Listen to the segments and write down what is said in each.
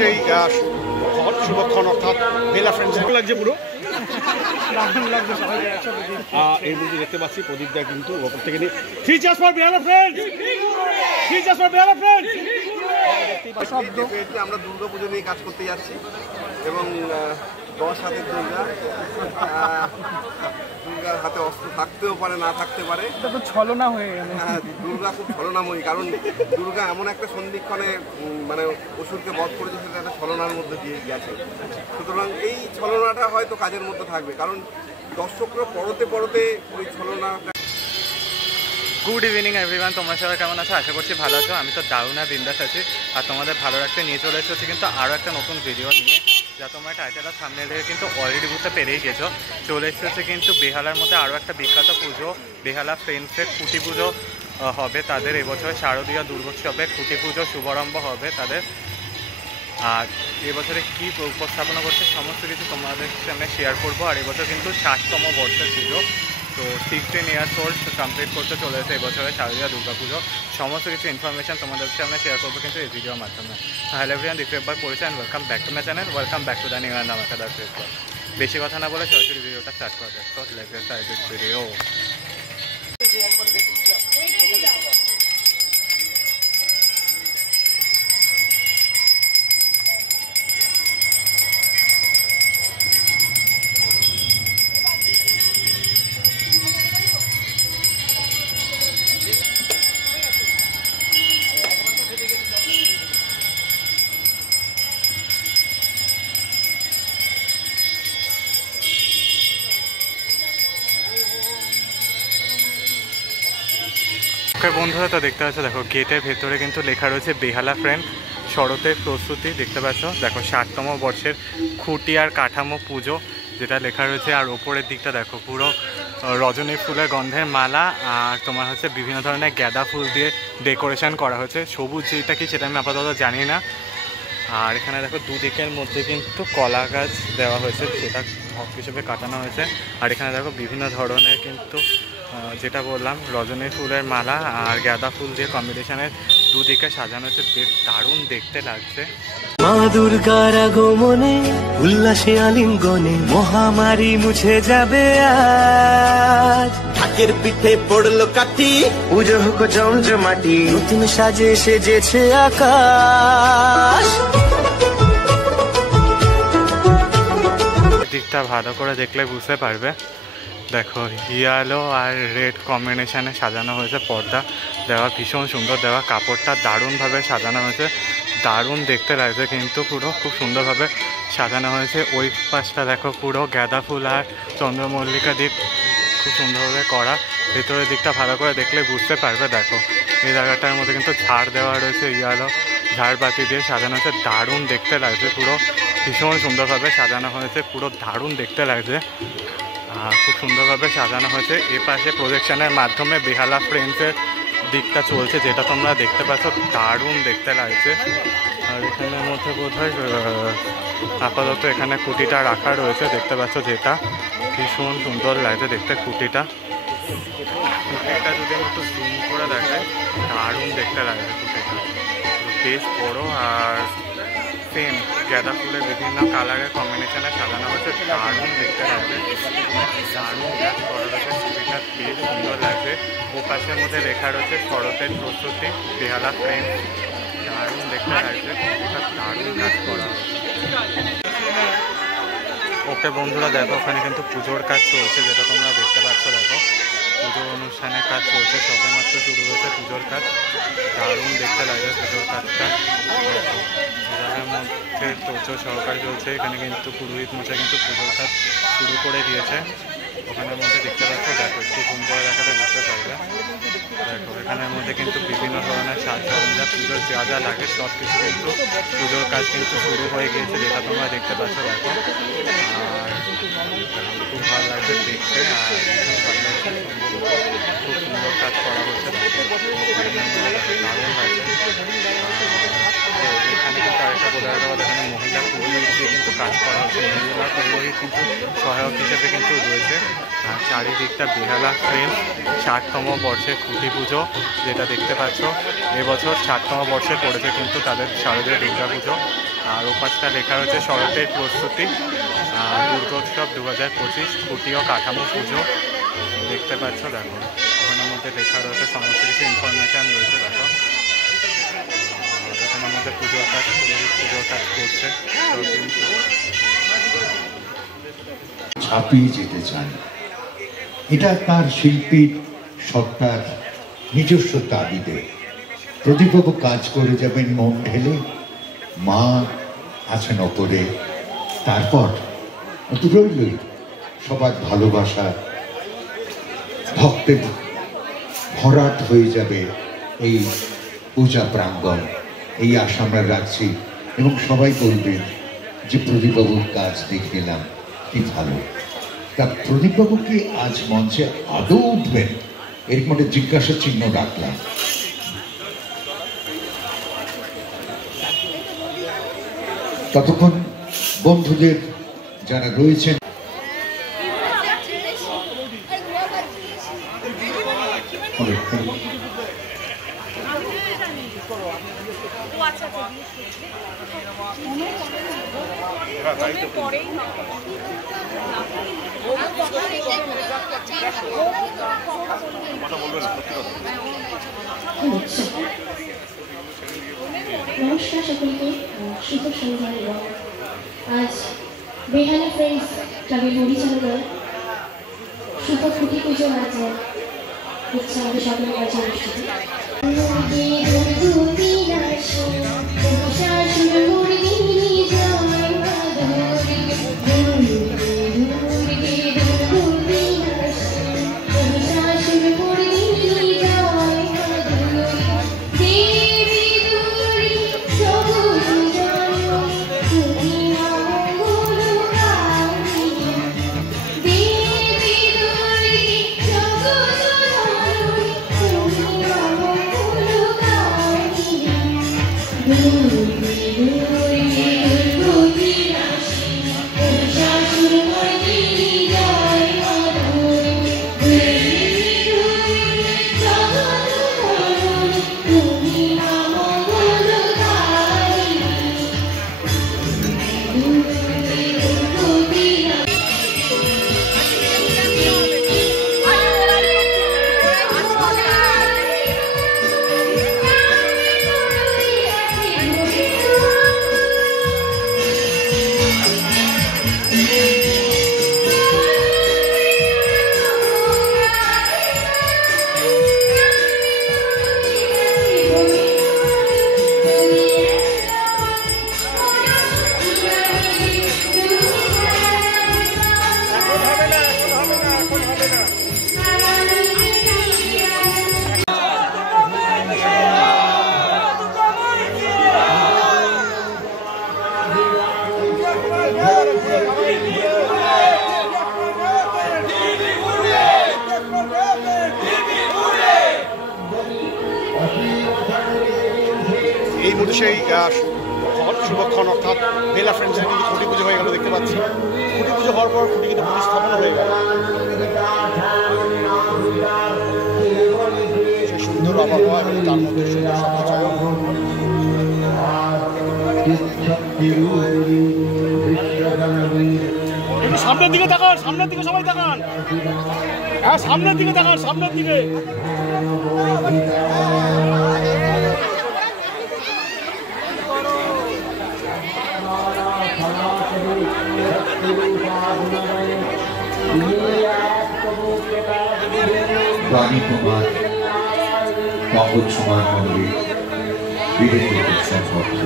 সেই শুভক্ষণ অর্থাৎ বেলা ফ্রেন্ডস লাগছে পুরো। এই মুহূর্তে দেখতে পাচ্ছি প্রদীপদা কিন্তু ওপর থেকে নিয়ে আমরা দুর্গা পুজো নিয়ে কাজ করতে যাচ্ছি এবং 10 হাতের দুর্গার হাতে অস্ত্র থাকতেও পারে, না থাকতে পারে, ছলনা হয়ে গেল। দুর্গা খুব ছলনাময়ী, কারণ দুর্গা এমন একটা সন্ধিক্ষণে মানে অসুরকে বধ করেছে, সেটা একটা ছলনার মধ্যে দিয়ে গেছে। সুতরাং এই ছলনাটা হয়তো কাজের মধ্যে থাকবে, কারণ দর্শকরা পরতে পরতে ওই ছলনাটা। গুড ইভিনিং এভরিওয়ান, তোমরা সবাই কেমন আছো? আশা করছি ভালো আছো। আমি তো দারুণ আর বিন্দাস আছি, আর তোমাদের ভালো রাখতে নিয়ে চলে এসেছি কিন্তু আরও একটা নতুন ভিডিও নিয়ে, যা তোমরা টাইটেল আর থাম্বনেল দেখে কিন্তু অলরেডি বুঝতে পেরেই গেছো। চলে এসেছে কিন্তু বেহালার মধ্যে আরও একটা বিখ্যাত পুজো, বেহালা ফ্রেন্ডসের খুঁটি পুজো হবে তাদের। এবছর শারদীয় দুর্গোৎসবে খুঁটি পুজো শুভারম্ভ হবে তাদের। আর এবছরে কী উপস্থাপনা করছে সমস্ত কিছু তোমাদের সামনে শেয়ার করবো। আর এবছর কিন্তু 60তম বর্ষের পুজো, তো 16 ইয়ার্স ওল্ড কমপ্লিট করতে চলেছে এবছরে শারদীয় দুর্গা পুজো। সমস্ত কিছু ইনফরমেশন তোমাদের সামনে শেয়ার করবো কিন্তু এই ভিডিওর মাধ্যমে। হ্যালো এভরিওয়ান, দিস একবার করেছে and welcome back to my channel, welcome back to the new and আমাকে দ্য ফেসবুক। বেশি কথা না বলে সরাসরি ভিডিওটা স্টার্ট করা যায়। তো লেটস গেট স্টার্টেড ভিডিও। বন্ধুরা, তো দেখতে পাচ্ছ দেখো গেটের ভেতরে কিন্তু লেখা রয়েছে বেহালা ফ্রেন্ড শরতের প্রস্তুতি। দেখতে পাচ্ছ দেখো 60তম বর্ষের খুঁটি আর কাঠামো পুজো যেটা লেখা রয়েছে। আর ওপরের দিকটা দেখো পুরো রজনী ফুলের গন্ধের মালা, আর তোমার হচ্ছে বিভিন্ন ধরনের গাঁদা ফুল দিয়ে ডেকোরেশন করা হয়েছে। সবুজ যেটা কি সেটা আমি আপাতত জানি না। আর এখানে দেখো দুদিকের মধ্যে কিন্তু কলা গাছ দেওয়া হয়েছে, সেটা হক হিসেবে কাটানো হয়েছে। আর এখানে দেখো বিভিন্ন ধরনের কিন্তু যেটা বললাম রজনী ফুলের মালা আর গাঁদা ফুল দিয়ে কম্বিনেশনের দুদিকে সাজানো হয়েছে, বেশ দারুণ দেখতে লাগছে। মা দুর্গার আগমনে উল্লাসে আলিঙ্গনে মহামারী মুছে যাবে আজ। ঢাকের পিঠে পড়লো কাঠি, পুজো হোক জমজমাটি, নতুন সাজে সেজেছে আকাশ। দিকটা ভালো করে দেখলে বুঝতে পারবে। দেখো ইয়েলো আর রেড কম্বিনেশনে সাজানো হয়েছে, পর্দা দেওয়া ভীষণ সুন্দর দেওয়া, কাপড়টা দারুণভাবে সাজানো হয়েছে, দারুণ দেখতে লাগছে কিন্তু পুরো খুব সুন্দরভাবে সাজানো হয়েছে। ওই পাশটা দেখো পুরো গাঁদা ফুল আর চন্দ্রমল্লিকা দিয়ে খুব সুন্দরভাবে করা। ভেতরের দিকটা ভালো করে দেখলে বুঝতে পারবে। দেখো এই জায়গাটার মধ্যে কিন্তু ঝাড় দেওয়া রয়েছে, ইয়েলো ঝাড়বাতি দিয়ে সাজানো হয়েছে, দারুণ দেখতে লাগছে, পুরো ভীষণ সুন্দরভাবে সাজানো হয়েছে, পুরো দারুণ দেখতে লাগছে, খুব সুন্দরভাবে সাজানো হয়েছে। এ পাশে প্রজেকশনের মাধ্যমে বেহালা ফ্রেন্ডসের দিকটা চলছে, যেটা তোমরা দেখতে পাচ্ছ, দারুণ দেখতে লাগছে। আর এখানের মধ্যে বোধহয় আপাতত এখানে খুঁটিটা রাখা রয়েছে, দেখতে পাচ্ছ, যেটা ভীষণ সুন্দর লাগছে দেখতে। খুঁটিটা যদি আমি একটু জুম করে দেখাই, দারুণ দেখতে লাগছে খুঁটিটা, বেশ বড় আর সেম গাঁদা ফুলের বিভিন্ন কালারের কম্বিনেশনে সাজানো হয়েছে, দারুণ দেখতে লাগছে, দারুণ কাজ করা রয়েছে, ছবিটা বেশ সুন্দর লাগছে। ও পাশের মধ্যে লেখা রয়েছে শরতের প্রস্তুতি বেহালা ফ্রেন্ড, দারুণ দেখতে লাগছে, ছবিটা দারুণ কাজ করা হয়েছে। ওকে বন্ধুরা দেখো ওখানে কিন্তু পুজোর কাজ চলছে, যেটা তোমরা দেখতে পাচ্ছ। দেখো পুজো অনুষ্ঠানের কাজ চলছে, সবেমাত্র শুরু হয়েছে পুজোর কাজ, দারুণ দেখতে লাগছে পুজোর কাজটা। জায়গার মধ্যে প্রচুর সহকার চলছে, এখানে কিন্তু পুরোহিত মশাই কিন্তু পুজোর কাজ শুরু করে দিয়েছে। ওখানের মধ্যে দেখতে পাচ্ছ, দেখো একটু জুম করে দেখাতে বুঝতে পারবে। দেখো এখানের মধ্যে কিন্তু বিভিন্ন ধরনের সাজ সরঞ্জাম পুজোর যা যা লাগে সব কিছু কিন্তু পুজোর কাজ কিন্তু শুরু হয়ে গিয়েছে, যেটা তোমরা দেখতে পাচ্ছ। দেখো আর খুব ভালো লাগছে দেখতে, আর খুব সুন্দর কাজ করা হচ্ছে, দারুণ লাগছে। এখানে কিন্তু আরেকটা বলে রাখা, এখানে মহিলা পুরোহিত দিয়ে কিন্তু কাজ করা হচ্ছে, মহিলা পুরোহিত কিন্তু সহায়ক হিসেবে কিন্তু রয়েছে। আর চারিদিকটা বেহালা ফ্রেন্ড 60তম বর্ষের খুঁটি পুজো যেটা দেখতে পাচ্ছ, এবছর 60তম বর্ষে পড়েছে কিন্তু তাদের শারদীয় দুর্গা পুজো। আর ওপাশটা লেখা রয়েছে শরতের প্রস্তুতি দুর্গোৎসব 2025 খুঁটি ও কাঠামো পুজো। দেখতে পাচ্ছ, দেখো ওখানের মধ্যে লেখা রয়েছে সমস্ত কিছু ইনফরমেশান রয়েছে। দেখো ওখানের মধ্যে পুজোর কাজ করছে। ছাপিয়ে যেতে চান, এটা তার শিল্পীর সত্তার নিজস্ব দাবিতে। প্রদীপবাবু কাজ করে যাবেন মন ঢেলে, মা আছেন ওপরে। তারপর রইলই সবার ভালোবাসা, ভক্তের ভরাট হয়ে যাবে এই পূজা প্রাঙ্গণ, এই আশা আমরা রাখছি। এবং সবাই বলবেন যে প্রদীপবাবুর কাজ দেখে এলাম, কি ভালো। তা প্রদীপবাবু কি আজ মঞ্চে আদৌ উঠবেন, এরকম একটা জিজ্ঞাসা চিহ্ন রাখলাম। ততক্ষণ বন্ধুদের যারা রয়েছেন নমস্কার সকলকে, শুভ সন্ধ্যা। এবং আজ বেহালা ফ্রেন্ডস ক্লাবের পরিচালনায় শুভ খুঁটি পুজো আজ হচ্ছে আমাদের সকলের কাছে অনুষ্ঠিত। এই মুহূর্তে সেই শুভক্ষণ অর্থাৎ বেলা ফ্রেন্ডসের কিন্তু খুঁটি পুজো হয়ে গেল। দেখতে পাচ্ছি খুঁটি পুজো হওয়ার পর খুঁটি কিন্তু প্রতিস্থাপন হয়ে গেল। সেই সুন্দর আবহাওয়া এবং তার মধ্যে সুন্দর শব্দচয়ন। সামনের দিকে তাকান, সামনের দিকে সবাই তাকান। হ্যাঁ, সামনের দিকে তাকান, সামনের দিকে। রানী কুমার, মঙ্গল কুমার মন্দির, বীরেন্দ্র উৎসবপত্র।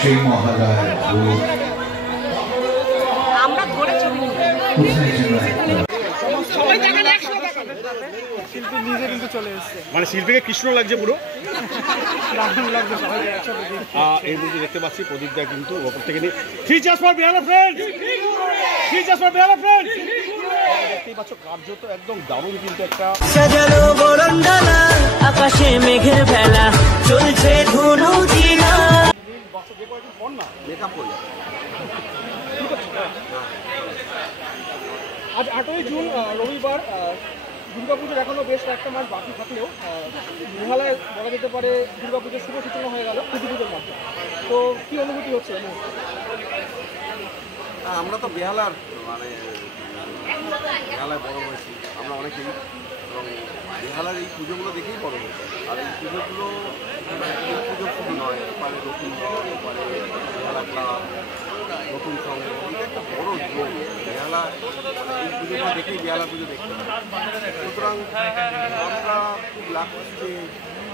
সেই মহালয়ার ভোগ কোথায় যেন মানে শিল্পীকে কৃষ্ণ লাগছে পুরো। এর মধ্যে দেখতে পাচ্ছি প্রদীপদা কিন্তু ওপর থেকে নিয়ে দেখতেই পাচ্ছ কার্যত একদম দারুণ কিন্তু একটা সাজানো বরণডালা, আকাশে মেঘের ভেলা, চলছে ধুনু জিনা। আজ 8ই জুন রবিবার দুর্গাপুজোর এখনও বেশ কয়েকটা মাস বাকি থাকলেও বেহালায় বলা যেতে পারে দুর্গাপুজোর শুভ সূচনা হয়ে গেল খুঁটি পুজোর মাধ্যমে। তো কী অনুভূতি হচ্ছে এই মুহূর্তে? আমরা তো বেহালার মানে বেহালায় বড় হয়েছি আমরা অনেকেই, এবং বেহালার এই পুজোগুলো দেখেই বড় হয়েছে। আর এই পুজোগুলো এই পুজো শুধু নয়, এপারে নতুন এপারে বেহালা ক্লাব, নতুন সঙ্গ, এটা একটা বড় যোগ। বেহালা এই পুজোটা দেখেই বেহালা পুজো দেখতে হয়। সুতরাং আমরা খুব লাগছে যে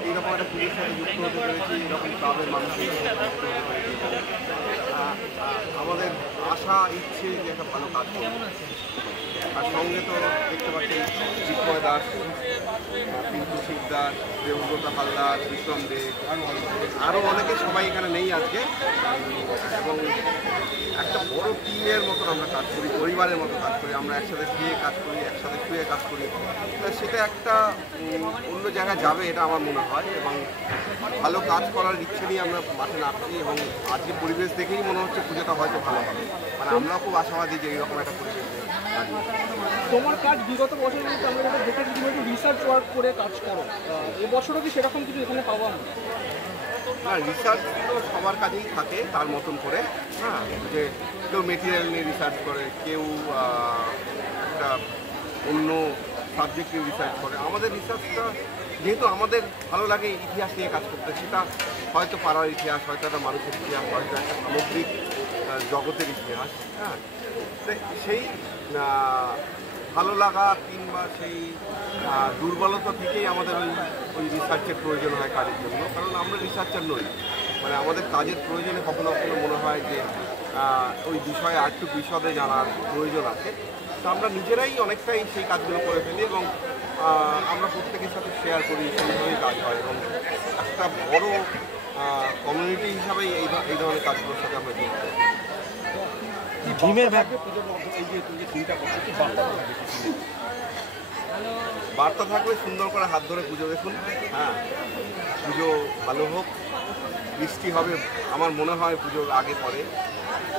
এইরকম একটা পুজোর সাথে যুক্ত হতে পেরেছি, এরকম ক্লাবের মানুষের সাথে যুক্ত হতে পেরেছি। আমাদের আশা ইচ্ছে যে একটা ভালো কাজ করবো। আর সঙ্গে তো দেখতে পাচ্ছি চিন্ময় দাস, পিন্টু শিকদার, দেবব্রত হালদার, বিক্রম দে, আরও অনেকে সবাই এখানে নেই আজকে। এবং একটা বড় টিমের মতন আমরা কাজ করি, পরিবারের মতো কাজ করি। আমরা একসাথে খেয়ে কাজ করি, একসাথে শুয়ে কাজ করি। সেটা একটা অন্য জায়গায় যাবে এটা আমার মনে হয়, এবং ভালো কাজ করার ইচ্ছে নিয়ে আমরা মাঠে নামছি। এবং আজকে পরিবেশ দেখেই মনে হচ্ছে পুজোটা হয়তো ভালো হবে। মানে আমরা খুব আশাবাদী যে এইরকম একটা পরিবেশ। তোমার কাজ বিগত বছরগুলোতে আমরা যেটা দেখেছি তুমি একটু রিসার্চ ওয়ার্ক করে কাজ করো, এবছরও কি সেরকম কিছু এখানে পাবো আমরা? না, রিসার্চ তো সবার কাজেই থাকে তার মতন করে। হ্যাঁ, যে কেউ মেটেরিয়াল নিয়ে রিসার্চ করে, কেউ একটা অন্য সাবজেক্ট নিয়ে রিসার্চ করে। আমাদের রিসার্চটা যেহেতু আমাদের ভালো লাগে ইতিহাস নিয়ে কাজ করতে, সেটা হয়তো পাড়ার ইতিহাস, হয়তো একটা মানুষের ইতিহাস, হয়তো একটা সামগ্রিক জগতের ইতিহাস। হ্যাঁ, সেই ভালো লাগা কিংবা সেই দুর্বলতা থেকেই আমাদের ওই রিসার্চের প্রয়োজন হয় কাজের জন্য। কারণ আমরা রিসার্চার নই, মানে আমাদের কাজের প্রয়োজনে কখনো কখনো মনে হয় যে ওই বিষয়ে আর একটু বিশদে জানার প্রয়োজন আছে। তো আমরা নিজেরাই অনেকটাই সেই কাজগুলো করে ফেলি, এবং আমরা প্রত্যেকের সাথে শেয়ার করি, সেইভাবেই কাজ হয়। এবং একটা বড় কমিউনিটি হিসাবেই এই ধরনের কাজগুলোর সাথে আমরা যুক্ত। বার্তা থাকবে সুন্দর করে হাত ধরে পুজো দেখুন। হ্যাঁ, পুজো ভালো হোক, বৃষ্টি হবে আমার মনে হয় পুজোর আগে পরে।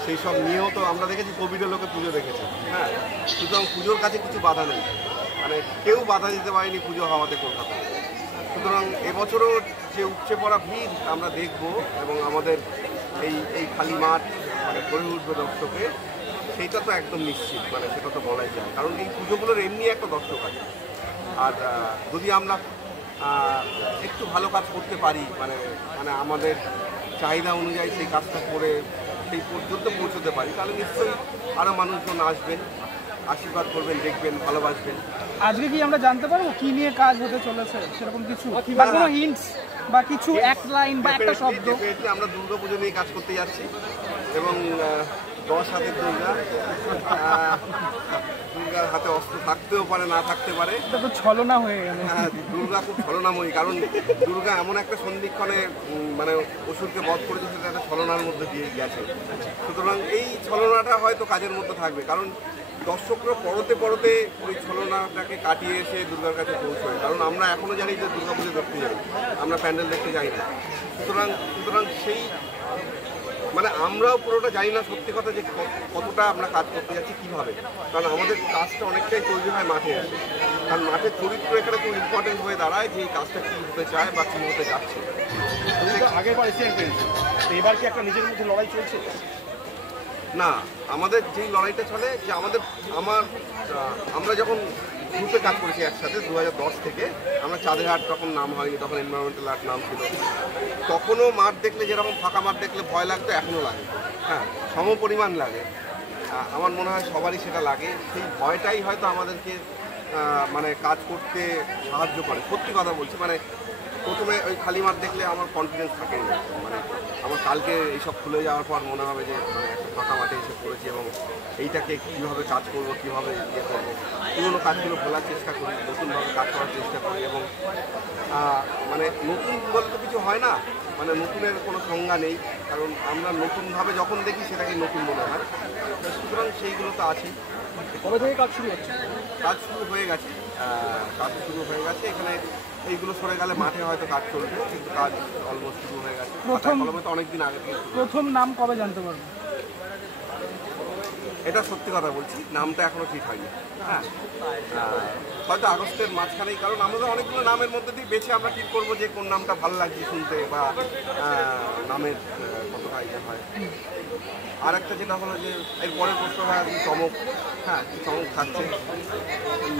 সেই সব নিয়েও তো আমরা দেখেছি কোভিডের লোকে পুজো দেখেছে। হ্যাঁ, সুতরাং পুজোর কাছে কিছু বাধা নেই, মানে কেউ বাধা দিতে পারেনি পুজো হওয়াতে কলকাতায়। সুতরাং এবছরও যে উপচে পড়া ভিড় আমরা দেখব, এবং আমাদের এই খালি মাঠ মানে ভরে উঠবে দর্শকে, সেইটা তো একদম নিশ্চিত, মানে সেটা তো বলাই যায়। কারণ এই পুজোগুলোর এমনি একটা দর্শক আছে। আর যদি আমরা একটু ভালো কাজ করতে পারি, মানে আমাদের চাহিদা অনুযায়ী সেই কাজটা করে সেই পর্যন্ত পৌঁছতে পারি, তাহলে নিশ্চয়ই আরও মানুষজন আসবেন, আশীর্বাদ করবেন, দেখবেন, ভালোবাসবেন। আজকে কি আমরা জানতে পারবো কি নিয়ে কাজ হতে চলেছে, সেরকম কিছু বা কোনো হিন্টস বা কিছু এক লাইন বা একটা শব্দ? আমরা দুর্গাপুজো নিয়ে কাজ করতে যাচ্ছি, এবং 10 হাতের দুর্গার হাতে অস্ত্র থাকতেও পারে, না থাকতে পারে। এটা তো ছলনা হয়ে গেল। হ্যাঁ, দুর্গা খুব ছলনাময়ী। কারণ দুর্গা এমন একটা সন্ধিক্ষণে মানে অসুরকে বধ করেছে, সেটা একটা ছলনার মধ্যে দিয়ে গেছে। সুতরাং এই ছলনাটা হয়তো কাজের মধ্যে থাকবে, কারণ দর্শকরা পরতে পরতে ওই ছলনাটাকে কাটিয়ে এসে দুর্গার কাছে পৌঁছয়। কারণ আমরা এখনও জানি যে দুর্গাপুজো দেখতে যাই, আমরা প্যান্ডেল দেখতে যাই না। সুতরাং সেই মানে আমরাও পুরোটা জানি না সত্যি কথা যে কতটা আমরা কাজ করতে যাচ্ছি কীভাবে। কারণ আমাদের কাজটা অনেকটাই তৈরি হয় মাঠে এসে। কারণ মাঠের চরিত্র এখানে খুব ইম্পর্টেন্ট হয়ে দাঁড়ায় যে এই কাজটা কী হতে চায় বা কী হতে যাচ্ছে। আগের বার এশিয়ান গেমস, এবার কি একটা নিজের মধ্যে লড়াই চলছে? না, আমাদের যেই লড়াইটা চলে যে আমরা যখন গ্রুপে কাজ করেছি একসাথে 2010 থেকে, আমরা চাঁদের হাট তখন নাম হয়নি, তখন এনভায়রনমেন্টাল আর্ট নাম ছিল। তখনও মাঠ দেখলে যেরকম ফাঁকা মাঠ দেখলে ভয় লাগতো, এখনও লাগে। হ্যাঁ, সম পরিমাণ লাগে। আমার মনে হয় সবারই সেটা লাগে। সেই ভয়টাই হয়তো আমাদেরকে মানে কাজ করতে সাহায্য করে। সত্যি কথা বলছি, মানে প্রথমে ওই খালি মাঠ দেখলে আমার কনফিডেন্স থাকে না। মানে আমার কালকে এইসব খুলে যাওয়ার পর মনে হবে যে মানে একটা ফাঁকা মাঠে এসে পড়েছি, এবং এইটাকে কীভাবে কাজ করবো, কীভাবে ইয়ে করবো, পুরোনো কাজগুলো খোলার চেষ্টা করি, নতুনভাবে কাজ করার চেষ্টা করি। এবং মানে নতুন বলতে কিছু হয় না, মানে নতুনের কোনো সংজ্ঞা নেই। কারণ আমরা নতুনভাবে যখন দেখি সেটাকে নতুন মনে হয়। সুতরাং সেইগুলো তো আছেই। কবে থেকে কাজ শুরু হচ্ছে? কাজ শুরু হয়ে গেছে, এখানে এইগুলো সরে গেলে মাঠে হয়তো কাজ চলবে, কিন্তু কাজ অলমোস্ট শুরু হয়ে গেছে। প্রথম তো অনেকদিন আগে থেকে। প্রথম নাম কবে জানতে পারবো? এটা সত্যি কথা বলছি, নামটা এখনও ঠিক হয়নি। হ্যাঁ, হয়তো আগস্টের মাঝখানেই, কারণ আমাদের অনেকগুলো নামের মধ্যে দিয়ে বেছে আমরা ঠিক করবো যে কোন নামটা ভালো লাগছে শুনতে বা নামের কতটা ইয়ে হয়। আর একটা যেটা হলো যে এর পরের প্রশ্ন হয় আপনি চমক। হ্যাঁ, চমক থাকছে,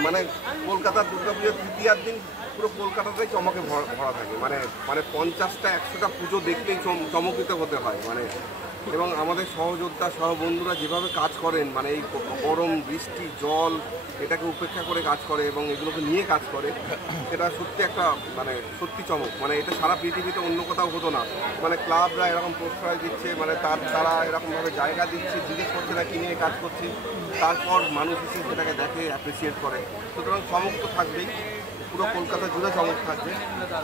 মানে কলকাতার দুর্গাপুজোর তৃতীয়ার দিন পুরো কলকাতাটাই চমকে ভরা থাকে, মানে 50টা 100টা পুজো দেখলেই চমকিত হতে হয়। মানে এবং আমাদের সহযোদ্ধা সহবন্ধুরা যেভাবে কাজ করেন, মানে এই গরম বৃষ্টি জল এটাকে উপেক্ষা করে কাজ করে এবং এগুলোকে নিয়ে কাজ করে, সেটা সত্যি একটা মানে সত্যি চমক। মানে এটা সারা পৃথিবীতে অন্য কোথাও হতো না। মানে ক্লাবরা এরকম প্রশ্রয় দিচ্ছে, মানে তারা এরকমভাবে জায়গা দিচ্ছে, জিজ্ঞেস করছে না কি নিয়ে কাজ করছে, তারপর মানুষ এসে সেটাকে দেখে অ্যাপ্রিসিয়েট করে। সুতরাং চমক তো থাকবেই, পুরো কলকাতা জুড়ে চমক থাকবে।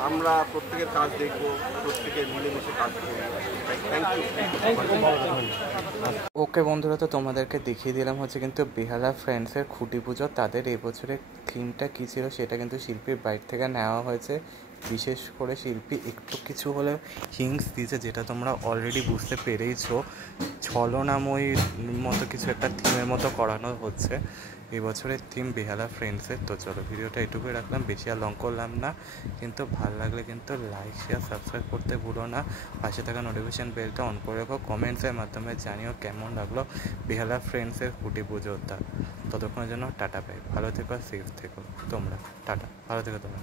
আমরা প্রত্যেকের কাজ দেখবো, প্রত্যেকের মিলেমিশে কাজ করবো। Thank you. ওকে বন্ধুরা, তো তোমাদেরকে দেখিয়ে দিলাম হচ্ছে কিন্তু বেহালা ফ্রেন্ডসের খুঁটি পুজো। তাদের এবছরের থিমটা কী ছিল সেটা কিন্তু শিল্পীর বাইরে থেকে নেওয়া হয়েছে। বিশেষ করে শিল্পী একটু কিছু হলে হিংস দিয়েছে, যেটা তোমরা অলরেডি বুঝতে পেরেইছো। ছলনাময়ীর মতো কিছু একটা থিমের মতো করানো হচ্ছে এবছরের থিম বেহালা ফ্রেন্ডসের। তো চলো ভিডিওটা এটুকুই রাখলাম, বেশি আর লং করলাম না। কিন্তু ভালো লাগলে কিন্তু লাইক শেয়ার সাবস্ক্রাইব করতে ভুলো না। পাশে থাকা নোটিফিকেশান বেলটা অন করে রাখো। কমেন্টসের মাধ্যমে জানিও কেমন লাগলো বেহালা ফ্রেন্ডসের খুঁটি পুজোটা। ততক্ষণের জন্য টাটা বাই, ভালো থেকো, সেফ থেকো তোমরা, টাটা, ভালো থেকো তোমরা।